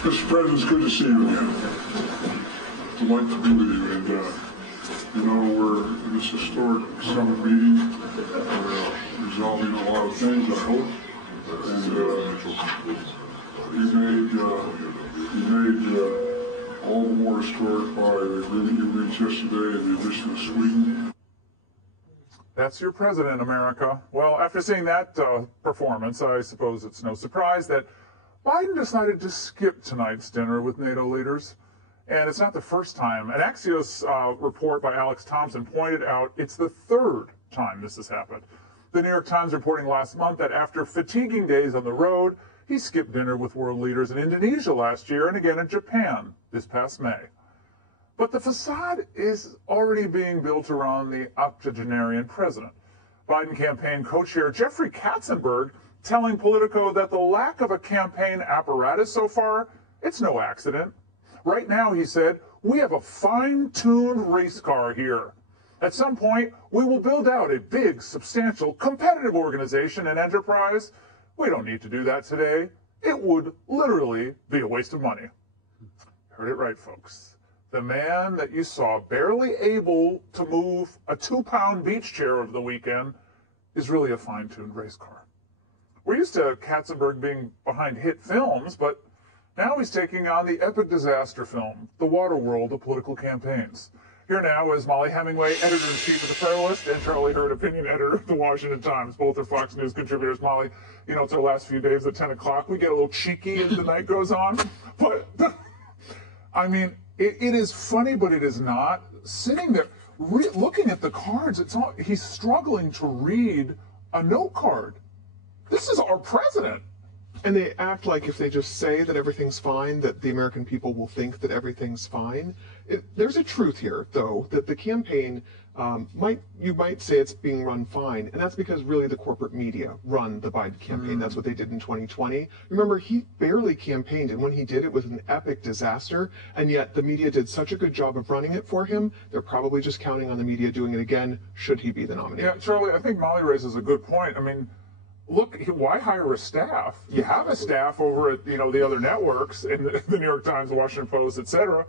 Mr. President, it's good to see you again. Delight to be with you. And, you know, we're in this historic summit meeting. We're resolving a lot of things, I hope. And you made all the more historic by the agreement you reached yesterday and the addition of Sweden. That's your president, America. Well, after seeing that performance, I suppose it's no surprise that Biden decided to skip tonight's dinner with NATO leaders. And it's not the first time. An Axios report by Alex Thompson pointed out it's the third time this has happened. The New York Times reporting last month that after fatiguing days on the road, he skipped dinner with world leaders in Indonesia last year and again in Japan this past May. But the facade is already being built around the octogenarian president. Biden campaign co-chair Jeffrey Katzenberg telling Politico that the lack of a campaign apparatus so far, it's no accident. Right now, he said, we have a fine-tuned race car here. At some point, we will build out a big, substantial, competitive organization and enterprise. We don't need to do that today. It would literally be a waste of money. Heard it right, folks. The man that you saw barely able to move a 2-pound beach chair over the weekend is really a fine-tuned race car. We're used to Katzenberg being behind hit films, but now he's taking on the epic disaster film, The Waterworld of Political Campaigns. Here now is Mollie Hemingway, editor-in-chief of The Federalist, and Charlie Hurd, opinion editor of The Washington Times. Both are Fox News contributors. Mollie, you know, it's our last few days at 10 o'clock. We get a little cheeky as the night goes on. But, I mean, it is funny, but it is not. Sitting there, looking at the cards, he's struggling to read a note card. This is our president. And they act like if they just say that everything's fine, that the American people will think that everything's fine. There's a truth here, though, that the campaign you might say it's being run fine, and that's because really the corporate media run the Biden campaign. That's what they did in 2020. Remember, he barely campaigned, and when he did, it was an epic disaster, and yet the media did such a good job of running it for him, they're probably just counting on the media doing it again, should he be the nominee. Yeah, Charlie, I think Mollie raises a good point. I mean, look, why hire a staff? You have a staff over at, you know, the other networks, in the New York Times, the Washington Post, etc.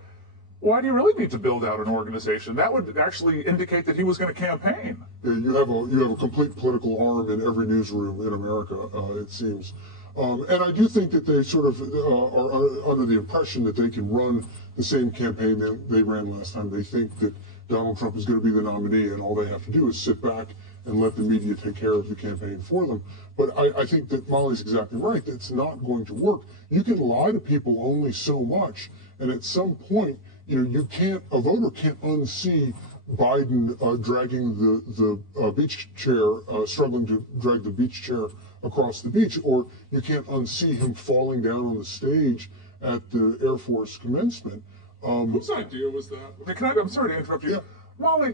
Why do you really need to build out an organization? That would actually indicate that he was going to campaign. Yeah, you have a complete political arm in every newsroom in America, it seems. And I do think that they sort of are under the impression that they can run the same campaign that they ran last time. They think that Donald Trump is going to be the nominee, and all they have to do is sit back and let the media take care of the campaign for them. But I think that Mollie's exactly right. It's not going to work. You can lie to people only so much, and at some point, you know, a voter can't unsee Biden dragging the beach chair, struggling to drag the beach chair across the beach, or you can't unsee him falling down on the stage at the Air Force commencement. Whose idea was that? I'm sorry to interrupt you. Yeah. Mollie,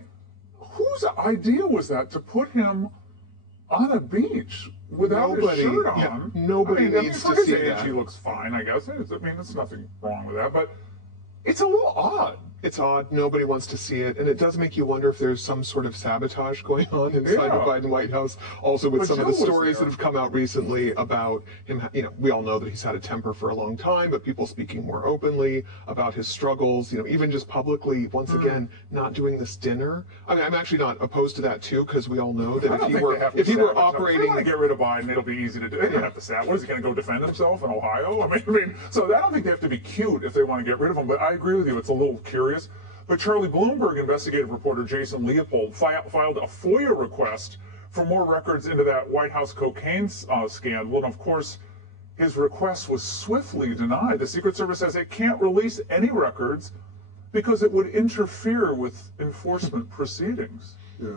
whose idea was that to put him on a beach without his shirt on? Yeah, nobody needs to see that. He looks fine, I guess. There's nothing wrong with that, but it's a little odd. It's odd. Nobody wants to see it. And it does make you wonder if there's some sort of sabotage going on inside the Biden White House. Also with some of the stories that have come out recently about him, you know, we all know that he's had a temper for a long time, but people speaking more openly about his struggles, you know, even just publicly, once again, not doing this dinner. I mean, I'm actually not opposed to that too, because we all know that if he were operating... If they want to get rid of Biden, it'll be easy to do. They don't have to sabotage. What, is he going to go defend himself in Ohio? I mean, so I don't think they have to be cute if they want to get rid of him, but I agree with you. It's a little curious. But Charlie, Bloomberg investigative reporter Jason Leopold filed a FOIA request for more records into that White House cocaine scandal. And of course, his request was swiftly denied. The Secret Service says it can't release any records because it would interfere with enforcement proceedings. Yeah.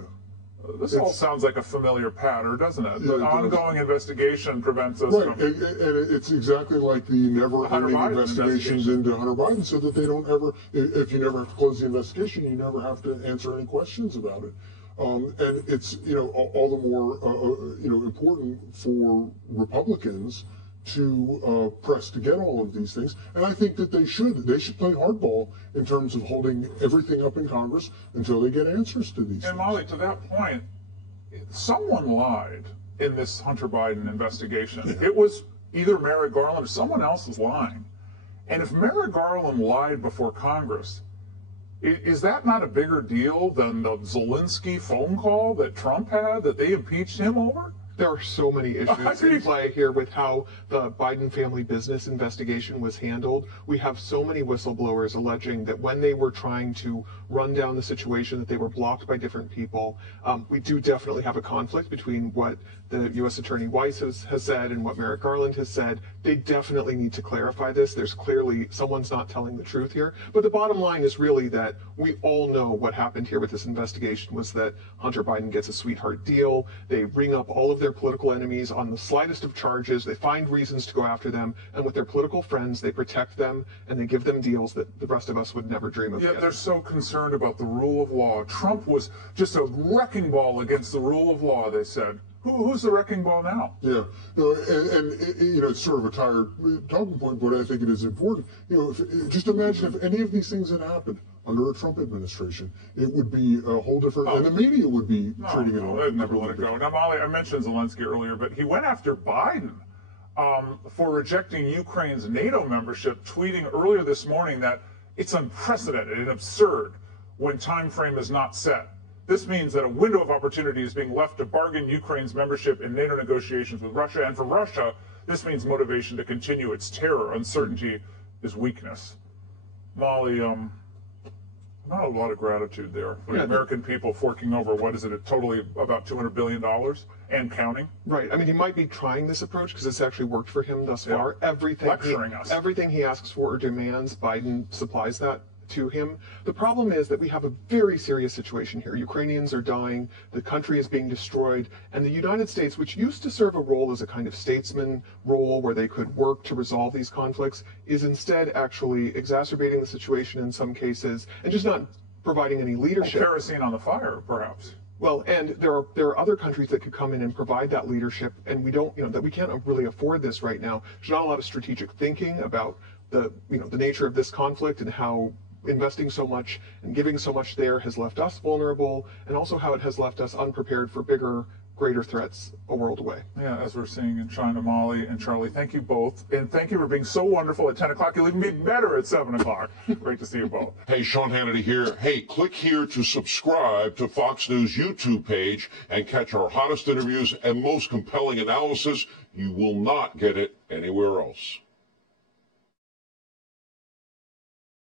This all sounds like a familiar pattern, doesn't it? Yeah, the ongoing investigation prevents us from... And it's exactly like the never-ending investigations into Hunter Biden, so that they don't ever, if you never have to close the investigation, you never have to answer any questions about it. And it's, you know, all the more, you know, important for Republicans to press to get all of these things. And I think that they should play hardball in terms of holding everything up in Congress until they get answers to these things. And Mollie, to that point, someone lied in this Hunter Biden investigation. Yeah. It was either Merrick Garland or someone else was lying. And if Merrick Garland lied before Congress, is that not a bigger deal than the Zelensky phone call that Trump had that they impeached him over? There are so many issues in play here with how the Biden family business investigation was handled. We have so many whistleblowers alleging that when they were trying to run down the situation, that they were blocked by different people. We do definitely have a conflict between what the U.S. Attorney Weiss has said and what Merrick Garland has said. They definitely need to clarify this. There's clearly someone's not telling the truth here. But the bottom line is really that we all know what happened here with this investigation was that Hunter Biden gets a sweetheart deal. They ring up all of their political enemies on the slightest of charges. They find reasons to go after them. And with their political friends, they protect them and they give them deals that the rest of us would never dream of. Yeah, getting. they're so concerned about the rule of law. Trump was just a wrecking ball against the rule of law, they said. Who's the wrecking ball now? Yeah, no, and you know, it's sort of a tired talking point, but I think it is important. You know, just imagine if any of these things had happened under a Trump administration, it would be a whole different, and the media would be treating it. They'd never let it go. Now, Mollie, I mentioned Zelensky earlier, but he went after Biden for rejecting Ukraine's NATO membership, tweeting earlier this morning that it's unprecedented and absurd when time frame is not set. This means that a window of opportunity is being left to bargain Ukraine's membership in NATO negotiations with Russia. And for Russia, this means motivation to continue its terror. Uncertainty is weakness. Mollie, not a lot of gratitude there for the American people forking over, what is it, totally about $200 billion and counting? Right. I mean, he might be trying this approach because it's actually worked for him thus far. Everything he asks for or demands, Biden supplies that to him. The problem is that we have a very serious situation here. Ukrainians are dying, the country is being destroyed, and the United States, which used to serve a role as a kind of statesman role where they could work to resolve these conflicts, is instead actually exacerbating the situation in some cases and just not providing any leadership. Kerosene on the fire, perhaps. Well, and there are other countries that could come in and provide that leadership, and we don't, that we can't really afford this right now. There's not a lot of strategic thinking about the nature of this conflict and how investing so much and giving so much there has left us vulnerable, and also how it has left us unprepared for bigger, greater threats a world away. Yeah, as we're seeing in China. Mollie and Charlie, thank you both. And thank you for being so wonderful at 10 o'clock. You'll even be better at 7 o'clock. Great to see you both. Hey, Sean Hannity here. Hey, click here to subscribe to Fox News YouTube page and catch our hottest interviews and most compelling analysis. You will not get it anywhere else.